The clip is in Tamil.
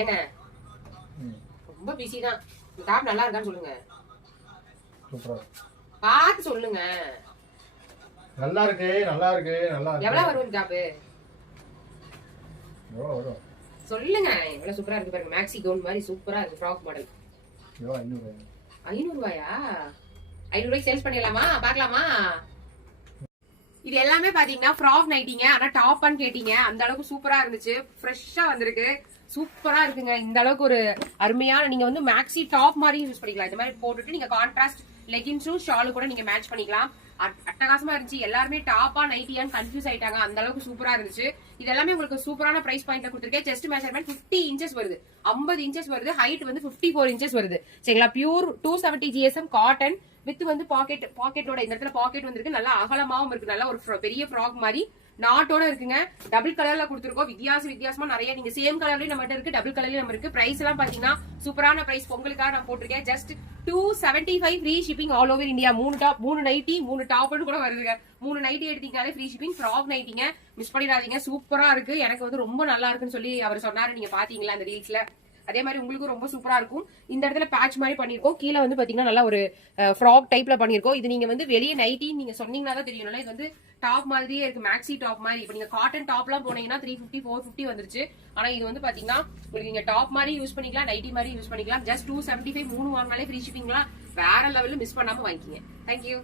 ஏங்க ரொம்ப பிஸி தான். டாப் நல்லா இருக்கான்னு சொல்லுங்க. சூப்பரா பார்த்து சொல்லுங்க. நல்லா இருக்கு நல்லா இருக்கு நல்லா இருக்கு. எவ்வளவு வரும் டாப்? எவ்வளவு வரும் சொல்லுங்க. எவ்வளவு சூப்பரா இருக்கு பாருங்க. மேக்ஸி கவுன் மாதிரி சூப்பரா இருக்கு. Frock model. எவ்வளவு 500. 500 ரூபாயா? 500 ரூபாய்க்கு சேல்ஸ் பண்ணிடலாமா? பார்க்கலாமா? இது எல்லாமே பாத்தீங்கன்னா ஃப்ராக் நைட்டிங்க. ஆனா டாப்பான்னு கேட்டீங்க. அந்த அளவுக்கு சூப்பரா இருந்துச்சு. ஃப்ரெஷ்ஷா வந்திருக்கு. சூப்பரா இருக்குங்க. இந்த அளவுக்கு ஒரு அருமையான நீங்க வந்து மேக்ஸி டாப் மாதிரி யூஸ் பண்ணிக்கலாம். இந்த மாதிரி போட்டுட்டு நீங்க கான்ட்ராஸ்ட் லெகின்ஸும் ஷாலு கூட நீங்க மேட்ச் பண்ணிக்கலாம். அட்டகாசமா இருந்துச்சு. எல்லாருமே டாப்பா நைட்டியான்னு கன்ஃபியூஸ் ஆயிட்டாங்க. அந்த அளவுக்கு சூப்பரா இருந்துச்சு. இது எல்லாமே உங்களுக்கு சூப்பரான பிரைஸ் பாயிண்ட்ல கொடுத்துருக்கேன். செஸ்ட் மெஷர்மெண்ட் 50 இன்ச்சஸ் வருது. 50 இன்ச்சஸ் வருது. ஹைட் வந்து 54 இன்ச்சஸ் வருது. சரிங்களா? பியூர் 270 GSM காட்டன் வித் வந்து பாக்கெட்டோட இந்த இடத்துல பாக்கெட் வந்திருக்கு. நல்லா அகலமாவும் இருக்கு. நல்லா ஒரு பெரிய ஃப்ராக் மாதிரி நாட்டோட இருக்குங்க. டபுள் கலர்ல கொடுத்துருக்கோம். வித்தியாசமா நிறைய நீங்க சேம் கலர்லயும் நம்ம இருக்கு, டபுள் கலர்லயும் நம்ம இருக்கு. பிரைஸ் எல்லாம் பாத்தீங்கன்னா சூப்பரான பிரைஸ். பொங்கலுக்காக நான் போட்டிருக்கேன். Just 275 free shipping all over India. 3 top 3 nightie 3 டாப்னு கூட வருதுங்க. 3 நைட்டி எடுத்தீங்கனாலே ஃப்ரீ ஷிப்பிங். ஃப்ராக் நைட்டிங்க மிஸ் பண்ணிடாதீங்க. சூப்பரா இருக்கு. எனக்கு வந்து ரொம்ப நல்லா இருக்குன்னு சொல்லி அவர் சொன்னாரு. நீங்க பாத்தீங்களா அந்த ரீல்ஸ்ல? அதே மாதிரி உங்களுக்கும் ரொம்ப சூப்பரா இருக்கும். இந்த இடத்துல பேட்ச் மாதிரி பண்ணிருக்கோம். கீழே வந்து பாத்தீங்கன்னா நல்லா ஒரு ஃப்ராக் டைப்ல பண்ணிருக்கோம். இது நீங்க வந்து வெளியே நைட்டி நீங்க சொன்னீங்கன்னா தான் தெரியும். இது வந்து டாப் மாதிரியே இருக்கு. மேக்ஸி டாப் மாதிரி. இப்ப நீங்க காட்டன் டாப் எல்லாம் போனீங்கன்னா 350 450 வந்துருச்சு. ஆனா இது வந்து பாத்தீங்கன்னா உங்களுக்கு நீங்க டாப் மாதிரி யூஸ் பண்ணிக்கலாம், நைட்டி மாதிரி யூஸ் பண்ணிக்கலாம். ஜஸ்ட் 275 3 வாங்கினாலே ஃப்ரீ ஷிப்பிங்லாம் வேற லெவல்ல. மிஸ் பண்ணாம வாங்கிக்கிங்க. தேங்க்யூ.